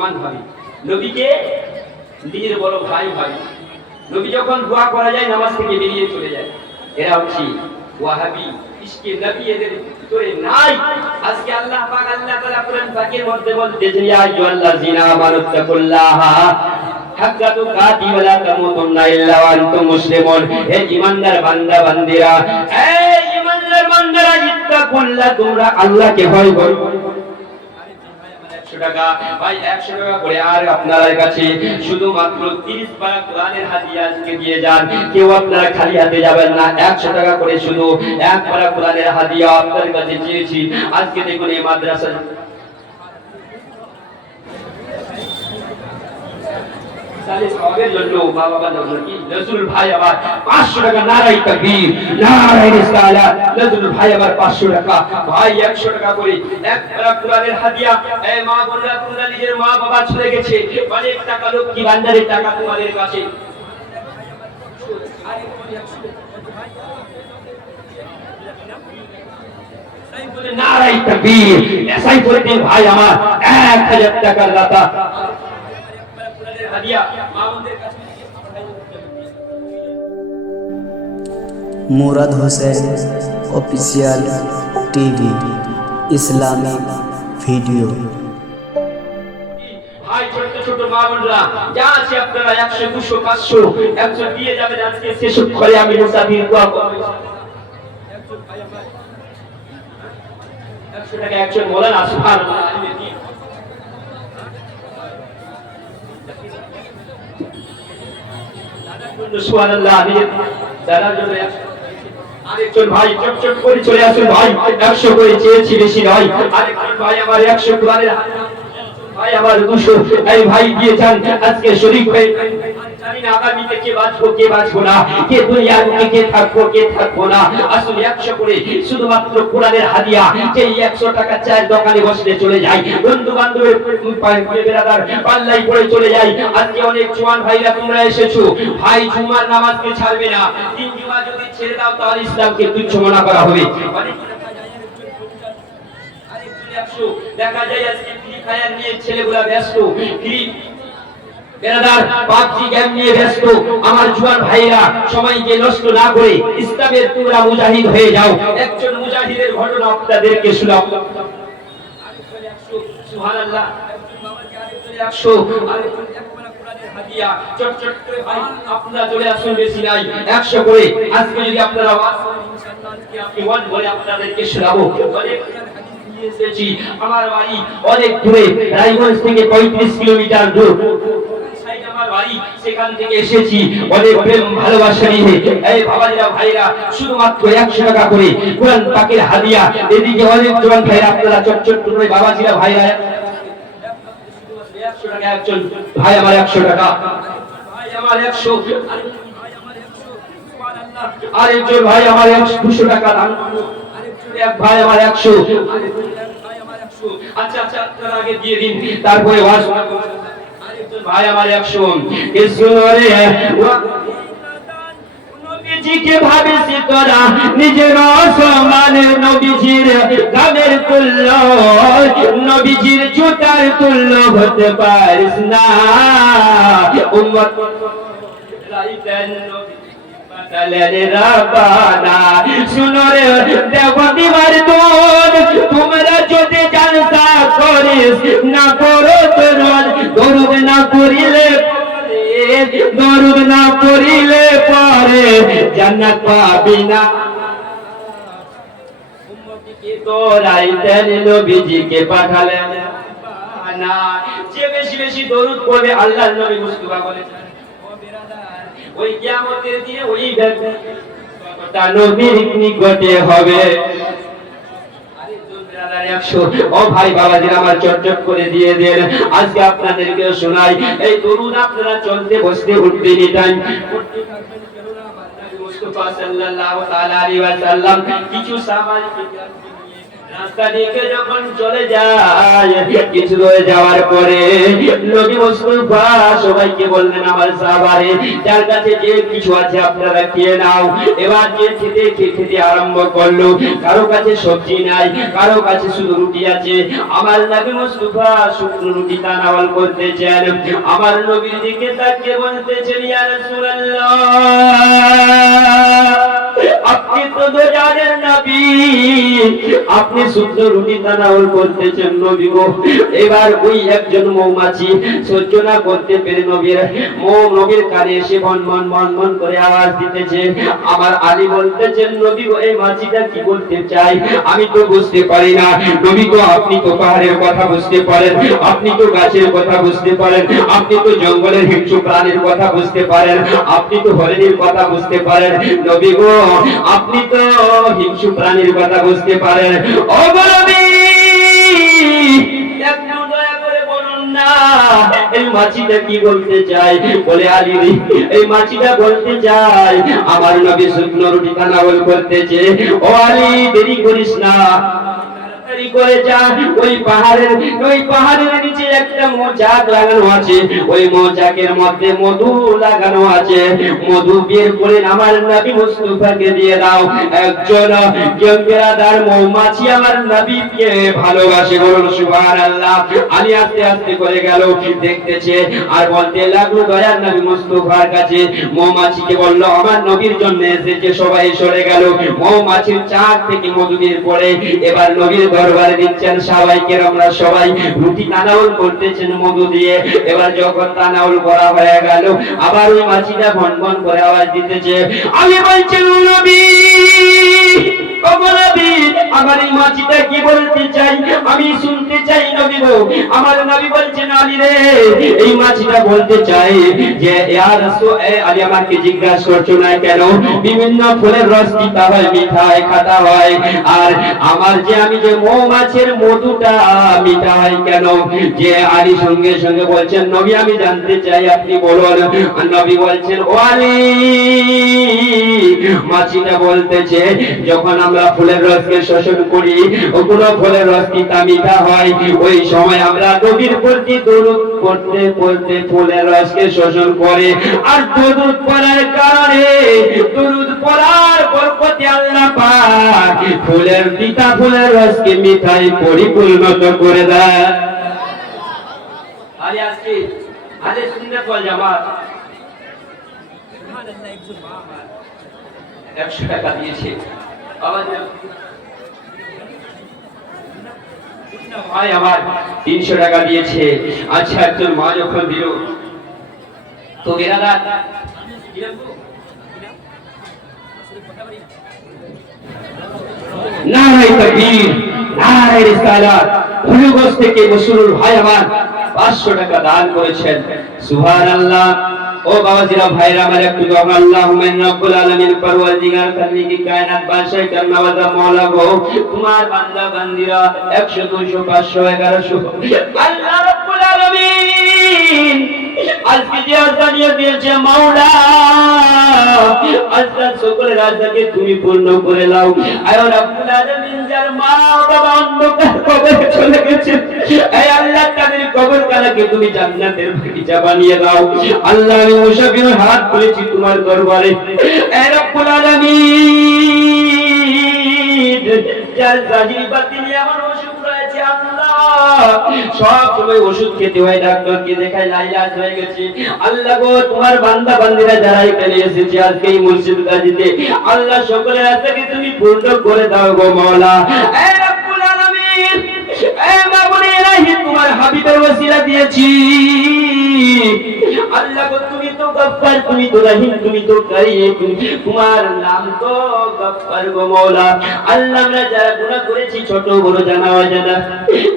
সমান হবে। নবীকে নিজের বড় ভাই ভাই। নবী যখন দোয়া করা যায় নামাজ থেকে বেরিয়ে চলে যায়। এরা হচ্ছে ওয়াহাবি, ইশকে নবী এদের ভিতরে নাই। আজকে আল্লাহ পাক আল্লাহ তাআলা কোরআন পাকের মধ্যে বলতেছেন, ইয়া আইয়ুহাল্লাযিনা আমানুত্তাকুল্লাহা হাক্কা তুকাতি ওয়া লা তামুতুন্না ইল্লা ওয়া আনতুম মুসলিমুন। হে ঈমানদার বান্দা বান্দিরা, হে ঈমানদার বান্দারা, ইত্তাকুল্লাহ, তোমরা আল্লাহকে ভয় করো। 100 টাকা ভাই, 100 টাকা করে। আর আপনাদের কাছে শুধুমাত্র 30 পারা কোরআনের হাদিয়া আজকে দিয়ে যান। কেউ আপনারা খালি হাতে যাবেন না। 100 টাকা করে শুধু এক পারা কোরআনের হাদিয়া আপনাদের কাছে চেয়েছি। আজকে দেখুন এই মাদ্রাসা সবের জন্য বাবা জন্য কি নজরুল ভাই আবার 500 টাকা, নারাই তাকবীর, নারাই রিসালাত। নজরুল ভাই আবার 500 টাকা, ভাই 100 টাকা করে এক পারা কোরআনের হাদিয়া। এই মা বোনরা, তোমরা নিজের মা বাবা চলে গেছে, অনেক টাকা লক্ষ্মী ভান্ডারের টাকা তোমাদের কাছে। নারাই তাকবীর। সাইফুদ্দিন ভাই আমার 1000 টাকার দাতা। Murad Hussain official TV Islamic video. ভাই ছোট ছোট মা বোনরা যা আছে আপনারা 100 200 500 100 দিয়ে যাবেন। আজকে শেষ করে আমি মুসাফির দোয়া করব। 100 টাকা একজন বলেন সুবহানাল্লাহ। সুবহানাল্লাহ। দাদার জন্য আরেকজন ভাই চটচট করে চলে আসুন ভাই, 100 করে চেয়েছি, বেশি নয়। আরেকজন ভাই আমার 100 কোরআনের ভাই আমার 200 এই ভাই দিয়ে যান। আজকে শরীক হয়ে জানি না আগামীতে কে বাঁচবো কে বাঁচবো না, কে দুনিয়ার মুখে কে থাকবো কে থাকবো না। আসলে 100 করে শুধুমাত্র কোরআনের হাদিয়া। যে 100 টাকা চায়ের দোকানে বসলে চলে যায়, বন্ধু বান্ধবের বেরাদার পাল্লাই পড়ে চলে যায়। আজকে অনেক জওয়ান ভাইরা তোমরা এসেছো, ভাই জুমার নামাজকে ছাড়বে না। 3 জুমা যদি ছেড়ে দাও তাহলে ইসলামকে তুচ্ছ মনে করা হবে। দেখা যায় আজকে ফ্রি ফায়ার নিয়ে ছেলেগুলা ব্যস্ত, ফ্রি বেরাদার পাবজি গেম নিয়ে ব্যস্ত। আমার জওয়ান ভাইরা সময়কে নষ্ট না করে ইসলামের তোমরা মুজাহিদ হয়ে যাও। একজন মুজাহিদের ঘটনা আপনাদেরকে শোনাও। সুবহানাল্লাহ। আরেকজন 100 আরেকজন একবার কোরআনের হাদিয়া। চটচট করে ভাই আপনারা চলে আসুন, বেশি নাই 100 করে। আজকে যদি আপনারা ওয়াজ করেন ইনশাআল্লাহ আজকে আমি ওয়াজ বলে আপনাদেরকে শোনাবো। এসেছি, আমার বাড়ি অনেক দূরে, রায়গঞ্জ থেকে 35 কিলোমিটার দূর। আমার বাড়ি, সেখান থেকে এসেছি অনেক প্রেম ভালোবাসা নিয়ে। এই বাবাজিরা ভাইরা শুধুমাত্র 100 টাকা করে কোরআন পাকের হাদিয়া। এদিকে অনেক জওয়ান ভাইরা আপনারা চটচট করে বাবাজিরা ভাইরা 100 টাকা একজন ভাই আমার 100 টাকা, ভাই আমার 100, আরেকজন ভাই আমার 200 টাকা দান করুন। এক ভাই আমার 100, ভাই আমার 100। আচ্ছা আচ্ছা আপনারা আগে দিয়ে দিন, তারপরে ওয়াজ করুন। আরেকজন ভাই আমার 100। কে শুনরে নবীজিকে ভাবিস তোরা নিজের সম্মান, নবীজির গামের তুল্য, নবীজির জুতার তুল্য হতে পারিস না। উম্মত রাইতেন তোমরা যদি জানতা করিস না করো দরুদ না করিলে দরুদ না পড়িলে পরে জান্নাত পাবি না। উম্মতকে তোরাইতেন নবীজিকে পাঠালেন না। যে বেশি বেশি দরুদ পড়বে আল্লাহর নবী মুস্তাফা বলেছেন, ওই কিয়ামতের দিনে ওই ব্যক্তিটা নবীর নিকটে হবে। আরেকজন ব্রাদার 100। ও ভাই বাবাজিরা আমার চটচট করে দিয়ে দেন। আজকে আপনাদেরকে শোনাই, এই দরুদ আপনারা চলতে বসতে উঠতে নিতেন, পড়তে থাকবেন, কেননা বান্দা মুস্তাফা সাল্লাল্লাহু তাআলা আলাইহি ওয়াসাল্লাম কিছু সামাজিক রাস্তা দিকে যখন চলে যায়, কিছু দূরে যাওয়ার পরে নবী মুস্তাফা সবাইকে বললেন, আমার সাহাবারে, যার কাছে যে কিছু আছে আপনারা খেয়ে নাও। এবার যে খেতে আরম্ভ করলো, কারো কাছে সবজি নাই, কারো কাছে শুধু রুটি আছে। আমার নবী মুস্তাফা শুকনো রুটি তানাওয়াল করতেছেন। আমার নবীর দিকে তাকিয়ে বলতেছেন, ইয়া রাসূলুল্লাহ, আপনি তো দোজানের নবী, আপনি শুদ্ধ রুটি তানাওয়াল করতেছেন নবী গো। এবার ওই একজন মৌমাছি সহ্য না করতে পেরে নবীর কানে এসে বন বন বন বন করে আওয়াজ দিতেছে। আমার আলী বলতেছেন, নবী গো, এই মাছিটা কি বলতে চাই আমি তো বুঝতে পারি না। নবী গো, আপনি তো পাহাড়ের কথা বুঝতে পারেন, আপনি তো গাছের কথা বুঝতে পারেন, আপনি তো জঙ্গলের হিংস্র প্রাণীর কথা বুঝতে পারেন, আপনি তো হরিণের কথা বুঝতে পারেন। নবী গো, আপনি তো হিংস্র প্রাণীর কথা বুঝতে পারেন। ও নবী, একটু দয়া করে বলুন না, এই মাছিটা কি বলতে চাই? বলে, আলী, এই মাছিটা বলতে চাই আমার নবী শুকনো রুটি তানাওয়াল করতেছে। ও আলী, দেরি করিস না, করে যা। ওই পাহাড়ের নিচে একটা মৌচাক লাগানো আছে, ওই মৌচাকের মধ্যে মধু লাগানো আছে। মধু বের করে আমার নবী মুস্তাফাকে দিয়ে দাও। একজন গেরাদার মৌমাছি আমার নবীকে ভালোবাসে, বলুন সুবহানাল্লাহ। আলী আস্তে আস্তে করে গেল, দেখতেছে আর বলতে লাগলো, দয়ার নবী মুস্তাফার কাছে। মৌমাছিকে বলল, আমার নবীর জন্য এসেছে। সবাই সরে গেল। মৌমাছির চাক থেকে মধু বের করে এবার নবীর দরবারে দিচ্ছেন সবাইকে। আমরা সবাই রুটি তানাউল করতেছেন মধু দিয়ে। এবার যখন তানাউল করা হয়ে গেল, আবার ওই মাছিটা ভন ভন করে আওয়াজ দিতেছে। আমি বলছেন, নবী, আমার এই মাছিটা কি বলতে চাই আমি শুনতে চাই নবী গো। আমার নবী বলছেন, আলী রে, এই মাছিটা বলতে চাই যে, ইয়া রাসূল, আলী আমাকে জিজ্ঞাসা করছো না কেন? বিভিন্ন ফুলের রস তিতা হয়, মিঠা হয়, খাটা হয়, আর আমার আমি যে মৌমাছির মধুটা মিঠা হয় কেন? যে আলী সঙ্গে সঙ্গে বলছেন, নবী আমি জানতে চাই, আপনি বলুন। নবী বলছেন, ও আলী, মাছিটা বলতেছে, যখন আমরা ফুলের রসকে শোষণ করি, ওগুলো ফুলের রস তিতা মিঠা হয়, ওই সময় আমরা নবীর প্রতি দরুদ পড়তে পড়তে ফুলের রসকে শোষণ করে। আর দরুদ পড়ার কারণে, দরুদ পড়ার বরকতে আল্লাহ পাক ফুলের তিতা ফুলের রসকে মিঠাই পরিপূর্ণত করে দেয়। আরে আজকে আরে সুন্নাত ওয়াল জামাত 100 টাকা দিয়েছে। ভাই আমার 300 টাকা দিয়েছে। আচ্ছা, একজন মা যখন দিল, তো বেরাদার নারায়ে তাকবীর, নারায়ে রিসালাত, হলুগঞ্জ থেকে মসরুর ভাই আমার 500 টাকা দান করেছেন। সুবহানাল্লাহ। ও বাবাজিরা, ভাইরা আমার, একটু দোয়া, আল্লাহুম্মা রাব্বুল আলামিন, পরওয়ারদিগার খালিকি কায়নাত, বাদশাহ কান্নাওয়াজা মওলা গো, তোমার বান্দা বান্দিরা 100 200 500 1100 আল্লাহ রাব্বুল আলামিন আজকে যে আজানিয়া দিয়েছে মাওলা, আজকে সকলের আশাকে তুমি পূর্ণ করে নাও। আয় রাব্বুল আলামিন, যার মা বাবা অন্ধকার কবরে চলে গেছে, এই আল্লাহ তাদের কবরখানাকে তুমি জান্নাতের বাগিচা বানিয়ে দাও। আল্লাহ, আমি মুসাফিরের হাত তুলেছি তোমার দরবারে। এই রাব্বুল আলামিন, যার জাহিরি বাতিনি আমার অসুখ রয়েছে, আল্লাহ সব সময় ওষুধ খেতে হয়, ডাক্তারকে দেখাই লাইলাজ হয়ে গেছে। আল্লাহ গো, তোমার বান্দা বান্দিরা যারা এখানে এসেছে আজকে এই মসজিদ গাজীতে, আল্লাহ সকলের আশাকে তুমি পূর্ণ করে দাও গো মাওলা। এই রাব্বুল আলামিন, এই মাবুদ ইলাহি, তোমার হাবিবের ওসিলা দিয়েছি। আল্লাহ গো, তুমি তো গফফার, তুমি তো রহিম, তুমি তো কারীম, তোমার নাম তো গফফার গো মাওলা। আল্লাহ, আমরা যারা গুনাহ করেছি, ছোট বড় জানা অজানা,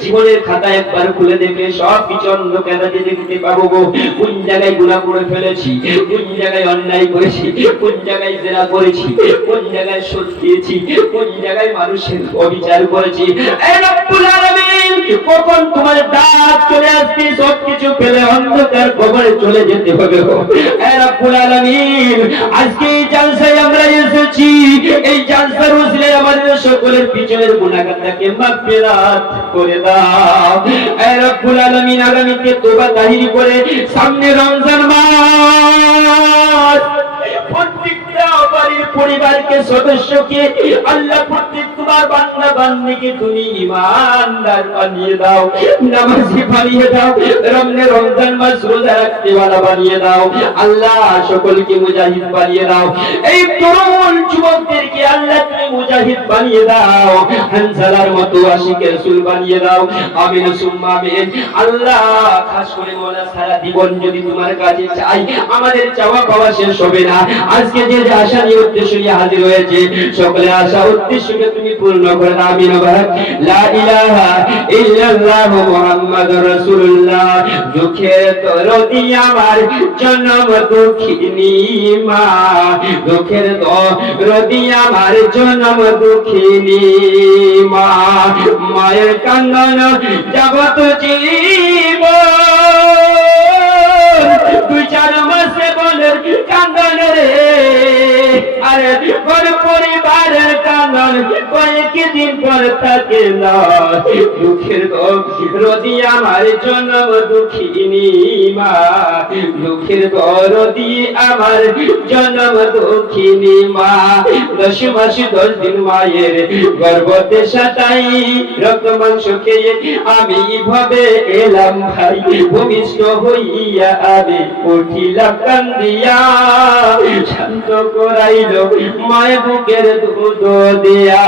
জীবনের খাতা একবার খুলে দেখে সব কিছু অন্ধকারে দেখতে পাবো গো। কোন জায়গায় গুনাহ করে ফেলেছি, কোন জায়গায় অন্যায় করেছি, কোন জায়গায় জেনা করেছি, কোন জায়গায় সুদ খেয়েছি, কোন জায়গায় মানুষের অবিচার করেছি। এই রব্বুল আলামিন, কখন তোমার ডাক চলে আসবে, সব কিছু ফেলে অন্ধকার কবরে চলে যেতে হবে গো। এই রব্বুল আলামিন, আজকে এই জলসায় আমরা এসেছি করেছি এই জালসার উসিলে আমাদের সকলের পিছনের গুনাহগারটাকে মাগফিরাত করে দাও হে রব্বুল আলামিন। আগামীতে তোবা তাহিরি করে সামনে রমজান মাস প্রত্যেকটা বাড়ির পরিবারকে সদস্যকে আল্লাহ প্রত্যেক তোমার বান্দা বান্দিকে তুমি ঈমানদার বানিয়ে দাও, নামাজি বানিয়ে দাও, রমজান মাস রোজা রাখতে ওয়ালা বানিয়ে দাও আল্লাহ। সকলকে মুজাহিদ বানিয়ে দাও, এই তরুণ যুবকদেরকে আল্লাহ তুমি মুজাহিদ বানিয়ে দাও, হানজালার মতো আশিক রাসূল বানিয়ে দাও। আমিন সুম্মা আমিন। আল্লাহ খাস করে মোলা সারা জীবন যদি তোমার কাছে চাই আমাদের চাওয়া পাওয়া শেষ হবে না। আজকে যে আশা নিয়ে উদ্দেশ্য নিয়ে হাজির হয়েছে সকলে আশা উদ্দেশ্যকে তুমি পূর্ণ করে দাও। আমিন বাবা। লা ইলাহা ইল্লাল্লাহু মুহাম্মাদুর রাসূলুল্লাহ। দুঃখের দরদি আমার জনম দুঃখিনী মা, দুঃখের দরদি আমার জনম দুঃখিনী মা, মায়ের কান্দন যাবত জীবন, দুই চার মাসে বলে কান্দন রে, আরে ঘর পরিবারের কান্দন কয়েকদিন পর থাকে না। দুঃখের দরদি আমার জনম দুঃখিনী মা, দুঃখের দরদি আমার জনম দুঃখিনী মা। 10 মাস 10 দিন মায়ের গর্ভতে সাতাই রক্ত মাংস খেয়ে আমি ভাবে এলাম ভাই, ভূমিষ্ঠ হইয়া আমি উঠিলাম কান্দিয়া, শান্ত করাইল মায়ের বুকের দুধ দিয়া,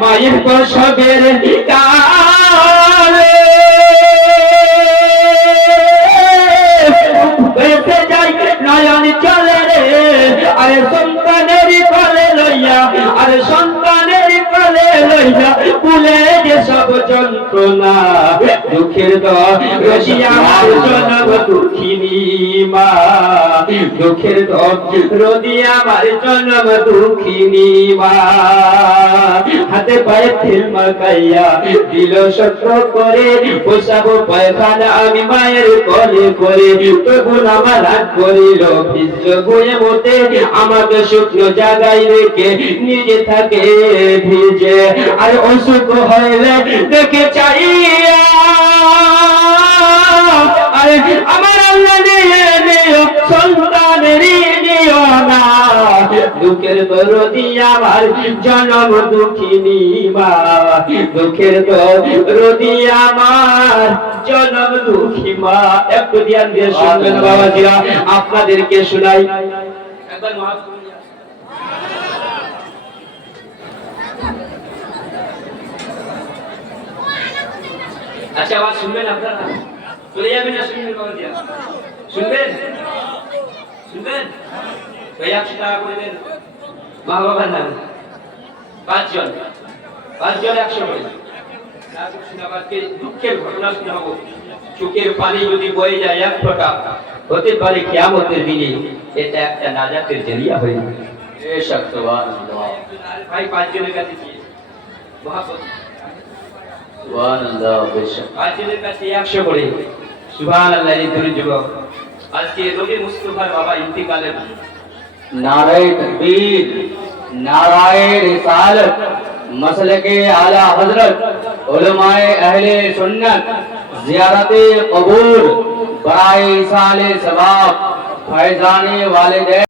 মায়ের প্রসবের কালে বেঁচে যাই নয়ন চলে রে, আরে সন্তানের কোলে লইয়া, আরে সন্তানের কোলে লইয়া ভুলে যে সব যন্ত্রণা। দুঃখের দরদি আমার জনম দুঃখিনী মা, দুঃখের দরদি আমার জনম দুঃখিনী মা। হাতে পায়ে তেল মাখাইয়া দিল সত্য করে, পোষাবো পায়খানা আমি মায়ের কোলে করে, তবু আমার রাগ করিল ভিজল বয়ে মতে, আমাকে শুকনো জায়গায় রেখে নিজে থাকে ভিজে, আর অসুখ হইলে দেখে চাইয়া, আরে আমার আল্লাহ নিয়ে নিও সন্তানের নিও না। দুঃখের দরদি আমার জনম দুঃখিনী মা, দুঃখের দরদি আমার জনম দুঃখী মা। একটু ধ্যান দিয়ে শুনবেন বাবাজিরা, আপনাদেরকে শোনাই একবার আচ্ছা আবার শুনবেন আপনারা, চলে যাবেন না শুনবেন বাবাজিরা, শুনবেন শুনবেন ভাই 100 টাকা করে দেন মা বাবার নামে, 5 জন 100 করে। দুঃখের ঘটনা শোনাবো, চোখের পানি যদি বয়ে যায় 1 ফোঁটা হতে পারে কিয়ামতের দিনে এটা একটা নাজাতের জরিয়া হয়ে যাবে। বেশক সুবহানাল্লাহ। ভাই 5 জনের কাছে কি মহব্বত, সুবহানাল্লাহ, বেশক 5 জনের কাছে 100 করে। সুবহানাল্লাহ। এই দুই যুবক আজকে নবী মুস্তাফার বাবা ইন্তিকালের नाराए तकबीर, नाराए रिसालत, मसलके आला हजरत, उलमाए अहले सुन्नत, ज़ियारते कबूल, बराए इसाले सवाब, फैज़ाने वालिदैन।